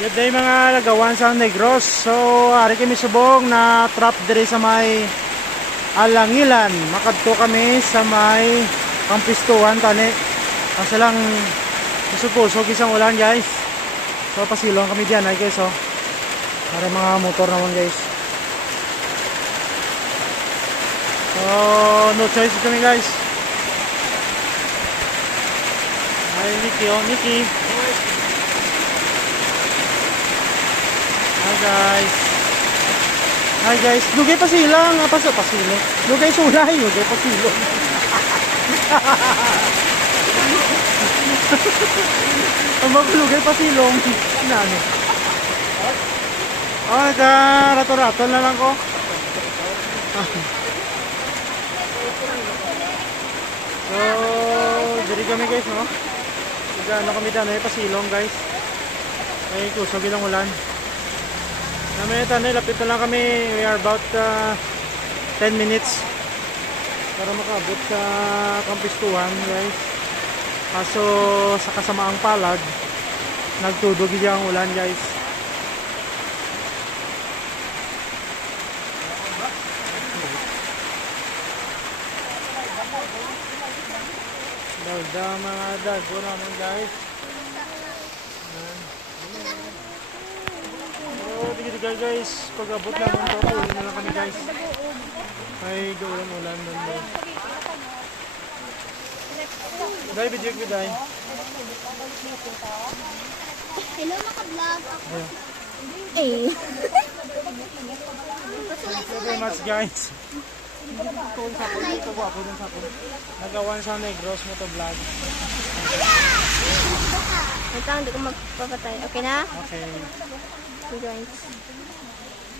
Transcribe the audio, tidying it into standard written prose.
Good day mga lagawan sa Negros. So, ari kami subong na trap diri sa may Alangilan. Makadto kami sa may Kampistuhan tani. Kasi lang usog-usog isang ulan, guys. So, pasilong kami diyan, ay guys, oh. Para mga motor naman, guys. So, no choice kami, guys. Ay, Nikki, oh, Nikki. Hi guys, lugay pa silang, pasilo. Lugay sulay, lugay pa silo. Ang maglugay pa silong. Ano? Oh, rato-rato na lang ko. So, diri kami guys, no? Ano kami dyan, ay pasilong guys. Ay kusog ilang ulan. Namaya lapit na lang kami. We are about 10 minutes para makabot sa Kampistuhan, guys. Kaso sa kasamaang palad nagtudog ang ulan, guys. Daw mga dago naman, guys. Tigil guys, pag abot naman ito, uwi na lang kami guys. Ay, gaulan-ulan nun guys. Day, video ko day. Hello, naka-vlog ako. Thank you very much guys. Nagawan sa Negros mo to vlog. Ito, hindi ko magpapatay. Okay na? Okay. Okay guys.